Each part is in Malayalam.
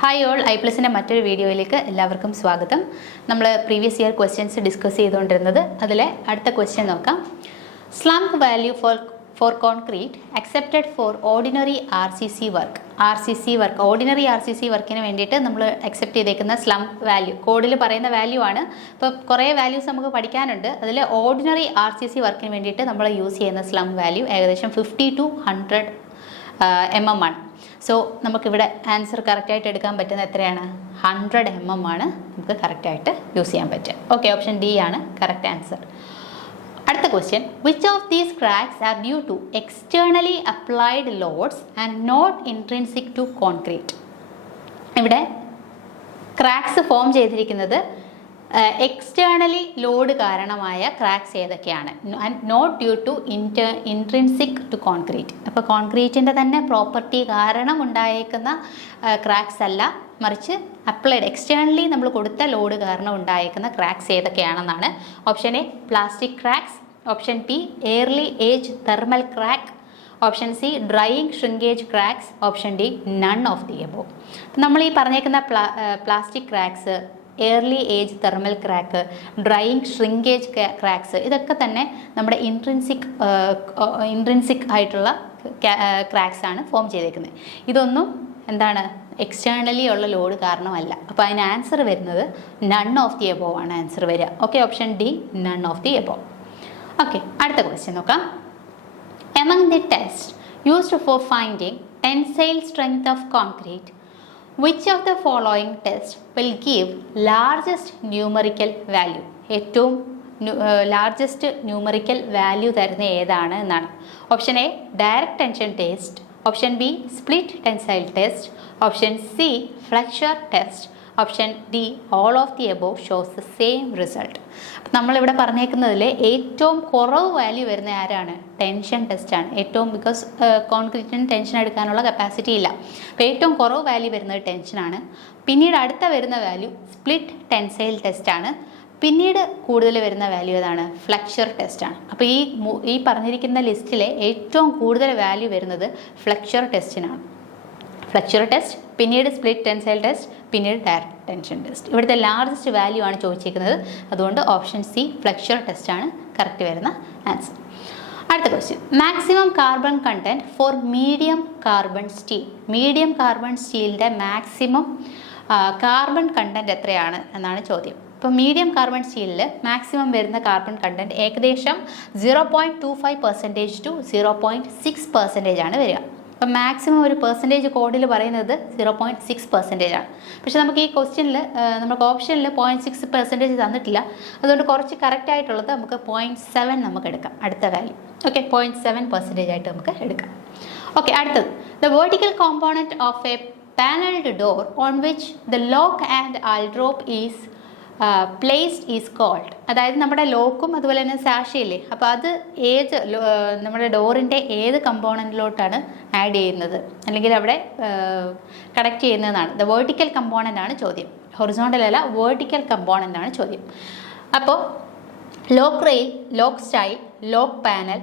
ഹായ് ഓൾ, ഐ+ന്റെ മറ്റൊരു വീഡിയോയിലേക്ക് എല്ലാവർക്കും സ്വാഗതം. നമ്മൾ പ്രീവിയസ് ഇയർ ക്വസ്റ്റ്യൻസ് ഡിസ്കസ് ചെയ്തുകൊണ്ടിരുന്നത്. അതിലെ അടുത്ത ക്വസ്റ്റ്യൻ നോക്കാം. Slump value for concrete accepted for ordinary ordinary R C C വർക്കിന് വേണ്ടിയിട്ട് നമ്മൾ അക്സെപ്റ്റ് ചെയ്തേക്കുന്ന സ്ലംപ് വാല്യൂ കോഡിൽ പറയുന്ന വാല്യൂ ആണ്. ഇപ്പോൾ കുറേ വാല്യൂസ് നമുക്ക് പഠിക്കാനുണ്ട്. അതിൽ ഓർഡിനറി ആർ സി സി വർക്കിന് വേണ്ടിയിട്ട് നമ്മൾ യൂസ് ചെയ്യുന്ന സ്ലംപ് വാല്യൂ ഏകദേശം 50 to 100 mm ആണ്. സോ നമുക്കിവിടെ ആൻസർ കറക്റ്റായിട്ട് എടുക്കാൻ പറ്റുന്നത് എത്രയാണ്? 100 mm ആണ് നമുക്ക് കറക്റ്റായിട്ട് യൂസ് ചെയ്യാൻ പറ്റുക. ഓക്കെ, ഓപ്ഷൻ ഡി ആണ് കറക്റ്റ് ആൻസർ. അടുത്ത question, which of these cracks are due to externally applied loads and not intrinsic to concrete? ഇവിടെ ക്രാക്സ് ഫോം ചെയ്തിരിക്കുന്നത് എക്സ്റ്റേണലി ലോഡ് കാരണമായ ക്രാക്സ് ഏതൊക്കെയാണ്? And not due to intrinsic to concrete. അപ്പോൾ കോൺക്രീറ്റിൻ്റെ തന്നെ പ്രോപ്പർട്ടി കാരണം ഉണ്ടായേക്കുന്ന ക്രാക്സ് അല്ല, മറിച്ച് അപ്ലൈഡ് എക്സ്റ്റേണലി നമ്മൾ കൊടുത്ത ലോഡ് കാരണം ഉണ്ടായേക്കുന്ന ക്രാക്സ് ഏതൊക്കെയാണെന്നാണ്. Option A plastic cracks, option B early age thermal crack, option C drying shrinkage cracks, option D none of the above. നമ്മൾ ഈ പറഞ്ഞേക്കുന്ന plastic cracks, early age thermal crack, drying shrinkage cracks, ഇതൊക്കെ തന്നെ നമ്മുടെ ഇൻട്രിൻസിക് ആയിട്ടുള്ള ക്രാക്സ് ആണ് ഫോം ചെയ്തേക്കുന്നത്. ഇതൊന്നും എന്താണ് എക്സ്റ്റേണലി ഉള്ള ലോഡ് കാരണമല്ല. അപ്പോൾ അതിന് ആൻസർ വരുന്നത് നൺ ഓഫ് ദി എബോവ് ആണ് ആൻസർ വരിക. Okay, option D none of the above. Okay, അടുത്ത ക്വസ്റ്റ്യൻ നോക്കാം. Among the tests used for finding tensile strength of concrete, which of the following tests will give largest numerical value? ഏറ്റവും ലാർജസ്റ്റ് ന്യൂമറിക്കൽ വാല്യൂ തരുന്ന ഏതാണ് എന്നാണ്. Option A direct tension test, option B split tensile test, option C flexure test, option D all of the above shows the same result. നമ്മളിവിടെ പറഞ്ഞേക്കുന്നതിൽ ഏറ്റവും കുറവ് വാല്യൂ വരുന്ന ആരാണ്? ടെൻഷൻ ടെസ്റ്റാണ്. ഏറ്റവും ബിക്കോസ് കോൺക്രീറ്റിന് ടെൻഷൻ എടുക്കാനുള്ള കപ്പാസിറ്റി ഇല്ല. അപ്പോൾ ഏറ്റവും കുറവ് വാല്യൂ വരുന്നത് ടെൻഷനാണ്. പിന്നീട് അടുത്ത വരുന്ന വാല്യൂ സ്പ്ലിറ്റ് ടെൻസൈൽ ടെസ്റ്റാണ്. പിന്നീട് കൂടുതൽ വരുന്ന വാല്യൂ ഏതാണ്? ഫ്ലെക്ചർ ടെസ്റ്റാണ്. അപ്പോൾ ഈ പറഞ്ഞിരിക്കുന്ന ലിസ്റ്റിലെ ഏറ്റവും കൂടുതൽ വാല്യൂ വരുന്നത് ഫ്ലെക്ചർ ടെസ്റ്റിനാണ്. ഫ്ലെക്ചർ ടെസ്റ്റ്, പിന്നീട് സ്പ്ലിറ്റ് ടെൻസൈൽ ടെസ്റ്റ്, പിന്നീട് ഡയറക്റ്റ് ടെൻഷൻ ടെസ്റ്റ്. ഇവിടുത്തെ ലാർജസ്റ്റ് വാല്യൂ ആണ് ചോദിച്ചിരിക്കുന്നത്. അതുകൊണ്ട് ഓപ്ഷൻ സി ഫ്ലെക്ചർ ടെസ്റ്റാണ് കറക്റ്റ് വരുന്ന ആൻസർ. അടുത്ത question, maximum carbon content for medium carbon steel. Medium carbon സ്റ്റീലിൻ്റെ മാക്സിമം കാർബൺ കണ്ടൻറ്റ് എത്രയാണ് എന്നാണ് ചോദ്യം. ഇപ്പോൾ മീഡിയം കാർബൺ സ്റ്റീലിൽ മാക്സിമം വരുന്ന കാർബൺ കണ്ടൻറ്റ് ഏകദേശം 0.25% to 0.6% ആണ് വരിക. അപ്പം മാക്സിമം ഒരു പെർസെൻറ്റേജ് കോഡിൽ പറയുന്നത് 0.6% ആണ്. പക്ഷെ നമുക്ക് ഈ ക്വസ്റ്റ്യനിൽ നമുക്ക് ഓപ്ഷനിൽ 0.6% തന്നിട്ടില്ല. അതുകൊണ്ട് കുറച്ച് കറക്റ്റ് ആയിട്ടുള്ളത് നമുക്ക് 0.7 നമുക്ക് എടുക്കാം അടുത്ത വാല്യൂ. ഓക്കെ, 0.7% ആയിട്ട് നമുക്ക് എടുക്കാം. ഓക്കെ, അടുത്തത്, the vertical component of a panelled door on which the lock and aldrop is placed is called. അതായത് നമ്മുടെ ലോക്കും അതുപോലെ തന്നെ സാഷിയില്ലേ, അപ്പോൾ അത് ഏത് നമ്മുടെ ഡോറിൻ്റെ ഏത് കമ്പോണൻറ്റിലോട്ടാണ് ആഡ് ചെയ്യുന്നത് അല്ലെങ്കിൽ അവിടെ കണക്ട് ചെയ്യുന്നതെന്നാണ്. ദ വേർട്ടിക്കൽ കമ്പോണൻ്റ് ആണ് ചോദ്യം. ഹൊറിസോണ്ടൽ അല്ല, വേർട്ടിക്കൽ കമ്പോണൻ്റ് ആണ് ചോദ്യം. അപ്പോൾ lock rail, lock style, lock panel,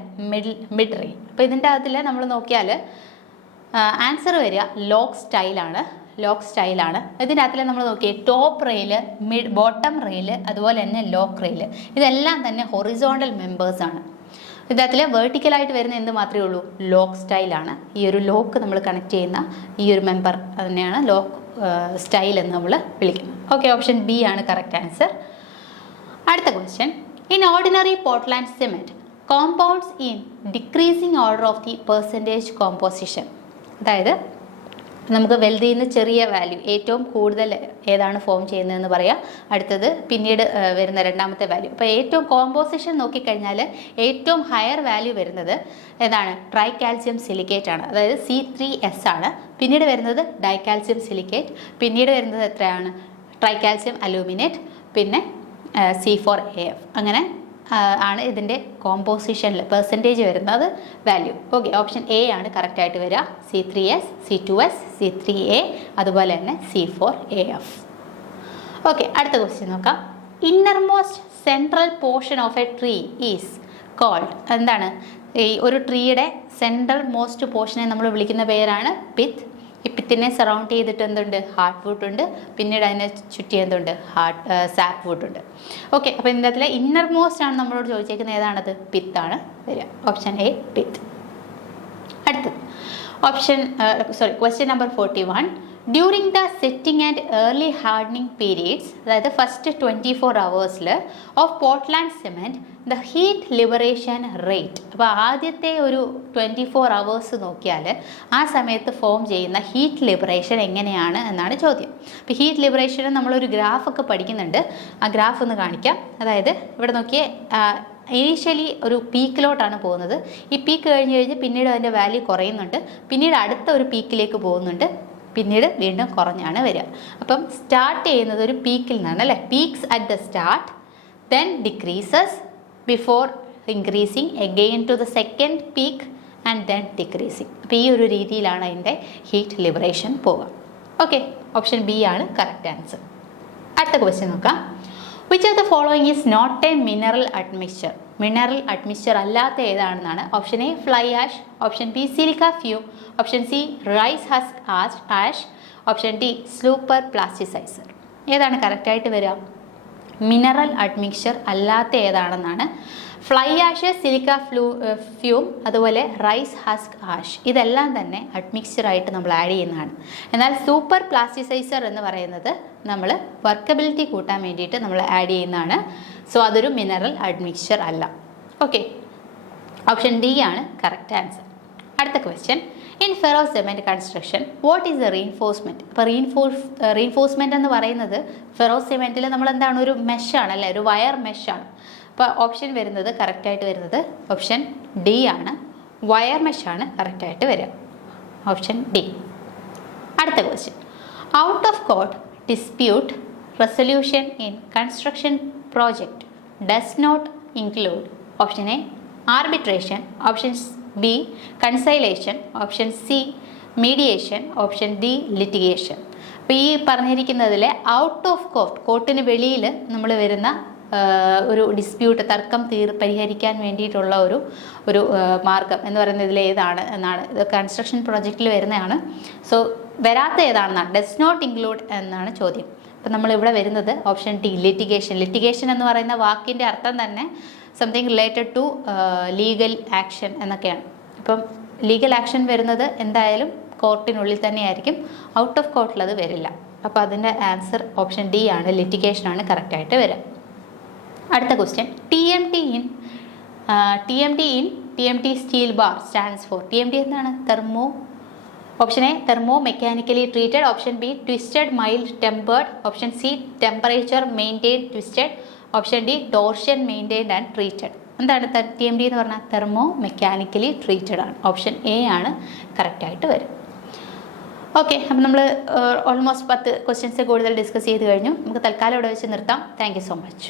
mid rail. അപ്പോൾ ഇതിൻ്റെ അതിൽ നമ്മൾ നോക്കിയാൽ ആൻസർ വരിക ലോക്ക് സ്റ്റൈലാണ്. ഇതിനകത്തിൽ നമ്മൾ നോക്കിയേ ടോപ്പ് റെയിൽ, ബോട്ടം റെയിൽ, അതുപോലെ തന്നെ ലോക്ക് റെയിൽ, ഇതെല്ലാം തന്നെ ഹൊറിസോണ്ടൽ മെമ്പേഴ്സാണ്. ഇതിനകത്തിൽ വേർട്ടിക്കലായിട്ട് വരുന്ന എന്ത് മാത്രമേ ഉള്ളൂ? ലോക്ക് സ്റ്റൈലാണ്. ഈ ഒരു ലോക്ക് നമ്മൾ കണക്ട് ചെയ്യുന്ന ഈ ഒരു മെമ്പർ തന്നെയാണ് ലോക്ക് സ്റ്റൈൽ എന്ന് നമ്മൾ വിളിക്കുന്നത്. ഓക്കെ, ഓപ്ഷൻ ബി ആണ് കറക്റ്റ് ആൻസർ. അടുത്ത question, in ordinary Portland cement compounds in decreasing order of the percentage composition. അതായത് നമുക്ക് വലുതിൽ നിന്ന് ചെറിയ വാല്യൂ ഏറ്റവും കൂടുതൽ ഏതാണ് ഫോം ചെയ്യുന്നതെന്ന് പറയാം. അടുത്തത് പിന്നീട് വരുന്ന രണ്ടാമത്തെ വാല്യൂ. അപ്പോൾ ഏറ്റവും കോമ്പോസിഷൻ നോക്കിക്കഴിഞ്ഞാൽ ഏറ്റവും ഹയർ വാല്യൂ വരുന്നത് ഏതാണ്? ട്രൈ കാൽസ്യം സിലിക്കേറ്റ് ആണ്. അതായത് C3S ആണ്. പിന്നീട് വരുന്നത് ഡൈകാൽസ്യം സിലിക്കേറ്റ്, പിന്നീട് വരുന്നത് എത്രയാണ്? ട്രൈ കാൽസ്യം അലൂമിനേറ്റ്, പിന്നെ C4AF. അങ്ങനെ ആണ് ഇതിൻ്റെ കോമ്പോസിഷനിൽ പെർസെൻറ്റേജ് വരുന്നത് വാല്യൂ. ഓക്കെ, ഓപ്ഷൻ എ ആണ് കറക്റ്റായിട്ട് വരിക. C3S, C2S, C3A, അതുപോലെ തന്നെ C4AF. ഓക്കെ, അടുത്ത ക്വസ്റ്റ്യൻ നോക്കാം. Innermost central portion of a tree is called. എന്താണ്? ഈ ഒരു ട്രീയുടെ സെൻട്രൽ മോസ്റ്റ് പോർഷനെ നമ്മൾ വിളിക്കുന്ന പേരാണ് പിത്ത്. ഈ പിത്തിനെ സറൗണ്ട് ചെയ്തിട്ട് എന്തുണ്ട്, ഹാർട്ട് വുഡ് ഉണ്ട്. പിന്നീട് അതിനെ ചുറ്റി എന്തുണ്ട്, സാപ്പ് വുഡ് ഉണ്ട്. ഓക്കെ, അപ്പോൾ ഇതിനകത്തിലെ ഇന്നർ മോസ്റ്റ് ആണ് നമ്മളോട് ചോദിച്ചേക്കുന്നത്. ഏതാണത്? പിത്താണ് വരിക. Option A pith. അടുത്തത് question number 41. During the setting and early hardening periods, അതായത് first 24 hours of Portland cement the heat liberation rate. അപ്പോൾ ആദ്യത്തെ ഒരു 24 hours നോക്കിയാൽ ആ സമയത്ത് ഫോം ചെയ്യുന്ന ഹീറ്റ് ലിബറേഷൻ എങ്ങനെയാണ് എന്നാണ് ചോദ്യം. അപ്പോൾ ഹീറ്റ് ലിബറേഷന് നമ്മളൊരു ഗ്രാഫൊക്കെ പഠിക്കുന്നുണ്ട്. ആ ഗ്രാഫ് ഒന്ന് കാണിക്കാം. അതായത് ഇവിടെ നോക്കിയേ, ഇനീഷ്യലി ഒരു പീക്കിലോട്ടാണ് പോകുന്നത്. ഈ പീക്ക് കഴിഞ്ഞ് പിന്നീട് അതിൻ്റെ വാല്യൂ കുറയുന്നുണ്ട്. പിന്നീട് അടുത്ത ഒരു പീക്കിലേക്ക് പോകുന്നുണ്ട്. പിന്നീട് വീണ്ടും കുറഞ്ഞാണ് വരിക. അപ്പം സ്റ്റാർട്ട് ചെയ്യുന്നത് ഒരു പീക്കിൽ നിന്നാണ് അല്ലേ. Peaks at the start, then decreases before increasing again to the second peak and then decreasing. അപ്പോൾ ഈ ഒരു രീതിയിലാണ് അതിൻ്റെ ഹീറ്റ് ലിബറേഷൻ പോവുക. ഓക്കെ, ഓപ്ഷൻ ബി ആണ് കറക്റ്റ് ആൻസർ. അടുത്ത ക്വസ്റ്റ്യൻ നോക്കാം. Which of the following is not a mineral admixture? Mineral admixture അല്ലാത്ത ഏതാണെന്നാണ്. Option A fly ash, option B silica fume, option C rice husk ash, option D super plasticizer. ഏതാണ് കറക്റ്റായിട്ട് വരിക? മിനറൽ അഡ്മിക്സ്ചർ അല്ലാത്ത ഏതാണെന്നാണ്. ഫ്ലൈ ആഷ്, സിലിക്ക ഫ്യൂം, അതുപോലെ റൈസ് ഹസ്ക് ആഷ്, ഇതെല്ലാം തന്നെ അഡ്മിക്സ്ചറായിട്ട് നമ്മൾ ആഡ് ചെയ്യുന്നതാണ്. എന്നാൽ സൂപ്പർ പ്ലാസ്റ്റിസൈസർ എന്ന് പറയുന്നത് നമ്മൾ വർക്കബിലിറ്റി കൂട്ടാൻ വേണ്ടിയിട്ട് നമ്മൾ ആഡ് ചെയ്യുന്നതാണ്. സോ അതൊരു മിനറൽ അഡ്മിക്സ്ചർ അല്ല. ഓക്കെ, ഓപ്ഷൻ ഡി ആണ് കറക്റ്റ് ആൻസർ. അടുത്ത question. In ferro cement construction what is the reinforcement? അപ്പോൾ റീൻഫോഴ്സ്മെൻറ്റ് എന്ന് പറയുന്നത് ഫെറോ സിമെൻറ്റിൽ നമ്മൾ എന്താണ്, ഒരു മെഷാണ് അല്ലേ, ഒരു വയർ മെഷാണ്. അപ്പോൾ ഓപ്ഷൻ വരുന്നത് കറക്റ്റായിട്ട് വരുന്നത് ഓപ്ഷൻ ഡി ആണ്. വയർ മെഷാണ് കറക്റ്റായിട്ട് വരിക. Option D. അടുത്ത question. Out of court dispute resolution in construction project does not include. Option A arbitration, option B conciliation, option C mediation, option D litigation. അപ്പോൾ ഈ പറഞ്ഞിരിക്കുന്നതിലെ ഔട്ട് ഓഫ് കോർട്ടിന് വെളിയിൽ നമ്മൾ വരുന്ന ഒരു ഡിസ്പ്യൂട്ട്, തർക്കം പരിഹരിക്കാൻ വേണ്ടിയിട്ടുള്ള ഒരു മാർഗം എന്ന് പറയുന്നത് ഇതിൽ ഏതാണ് എന്നാണ്. ഇത് കൺസ്ട്രക്ഷൻ പ്രോജക്റ്റിൽ വരുന്നതാണ്. സോ വരാത്ത ഏതാണെന്നാണ്, ഡസ് നോട്ട് ഇൻക്ലൂഡ് എന്നാണ് ചോദ്യം. അപ്പം നമ്മളിവിടെ വരുന്നത് ഓപ്ഷൻ ഡി ലിറ്റിഗേഷൻ. ലിറ്റിഗേഷൻ എന്ന് പറയുന്ന വാക്കിൻ്റെ അർത്ഥം തന്നെ something related to legal action എന്നൊക്കെയാണ്. അപ്പം ലീഗൽ ആക്ഷൻ വരുന്നത് എന്തായാലും കോർട്ടിനുള്ളിൽ തന്നെയായിരിക്കും. ഔട്ട് ഓഫ് കോർട്ടിൽ അത് വരില്ല. അപ്പോൾ അതിൻ്റെ ആൻസർ ഓപ്ഷൻ ഡി ആണ്, ലിറ്റിഗേഷനാണ് കറക്റ്റായിട്ട് വരിക. അടുത്ത question. TMT steel bar stands for. TMT എന്താണ്? Thermo. Option A thermo mechanically treated, option B twisted mild tempered, option C temperature maintain twisted, option D torsion maintained and treated. എന്താണ് TMT എന്ന് പറഞ്ഞാൽ? തെർമോ മെക്കാനിക്കലി ട്രീറ്റഡ് ആണ്. ഓപ്ഷൻ എ ആണ് കറക്റ്റായിട്ട് വരും. ഓക്കെ, അപ്പം നമ്മൾ ഓൾമോസ്റ്റ് 10 ക്വസ്റ്റ്യൻസ് കൂടുതൽ ഡിസ്കസ് ചെയ്ത് കഴിഞ്ഞു. നമുക്ക് തൽക്കാലം ഇവിടെ വെച്ച് നിർത്താം. Thank you so much.